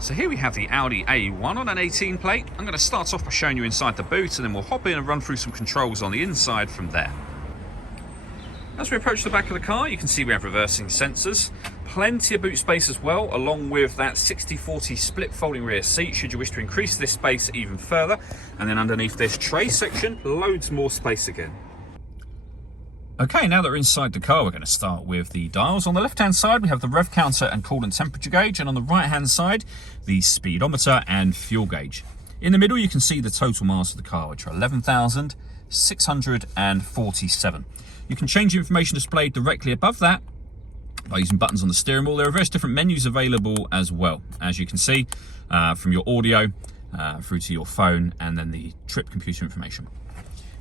So here we have the Audi A1 on an 18 plate. I'm going to start off by showing you inside the boot, and then we'll hop in and run through some controls on the inside from there. As we approach the back of the car, you can see we have reversing sensors, plenty of boot space as well, along with that 60/40 split folding rear seat should you wish to increase this space even further. And then underneath this tray section, loads more space again. Okay, now that we're inside the car, we're going to start with the dials. On the left-hand side, we have the rev counter and coolant temperature gauge, and on the right-hand side, the speedometer and fuel gauge. In the middle, you can see the total miles of the car, which are 11,647. You can change the information displayed directly above that by using buttons on the steering wheel. There are various different menus available as well, as you can see, from your audio through to your phone, and then the trip computer information.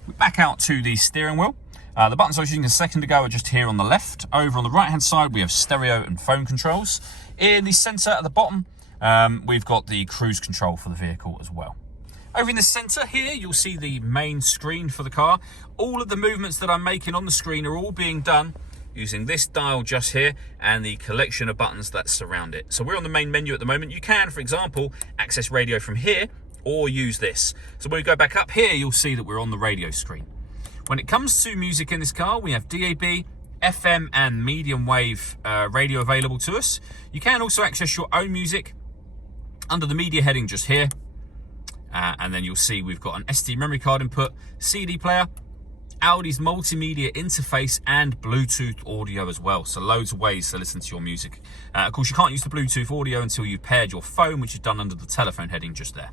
We back out to the steering wheel. The buttons I was using a second ago are just here on the left. Over on the right hand side, we have stereo and phone controls. In the centre at the bottom, we've got the cruise control for the vehicle as well. Over in the centre here, you'll see the main screen for the car. All of the movements that I'm making on the screen are all being done using this dial just here and the collection of buttons that surround it. So we're on the main menu at the moment. You can, for example, access radio from here or use this. So when we go back up here, you'll see that we're on the radio screen. When it comes to music in this car, we have DAB, FM and medium wave radio available to us. You can also access your own music under the media heading just here. And then you'll see we've got an SD memory card input, CD player, Audi's multimedia interface and Bluetooth audio as well. So loads of ways to listen to your music. Of course, you can't use the Bluetooth audio until you've paired your phone, which is done under the telephone heading just there.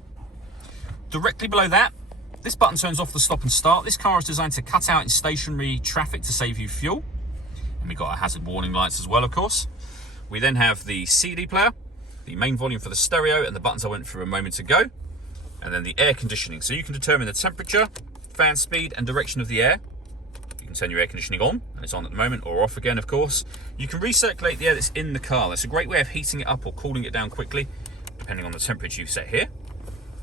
Directly below that, this button turns off the stop and start. This car is designed to cut out in stationary traffic to save you fuel. And we've got our hazard warning lights as well, of course. We then have the CD player, the main volume for the stereo, and the buttons I went through a moment ago. And then the air conditioning. So you can determine the temperature, fan speed, and direction of the air. You can turn your air conditioning on, and it's on at the moment, or off again, of course. You can recirculate the air that's in the car. That's a great way of heating it up or cooling it down quickly, depending on the temperature you've set here.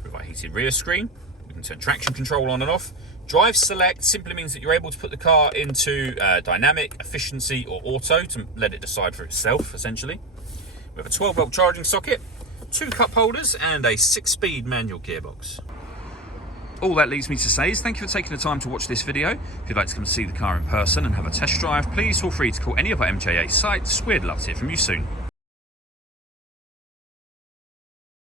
With our heated rear screen. We can turn traction control on and off. Drive select simply means that you're able to put the car into dynamic, efficiency, or auto to let it decide for itself, essentially. We have a 12-volt charging socket, 2 cup holders, and a 6-speed manual gearbox. All that leaves me to say is thank you for taking the time to watch this video. If you'd like to come see the car in person and have a test drive, please feel free to call any of our MJA sites. We'd love to hear from you soon.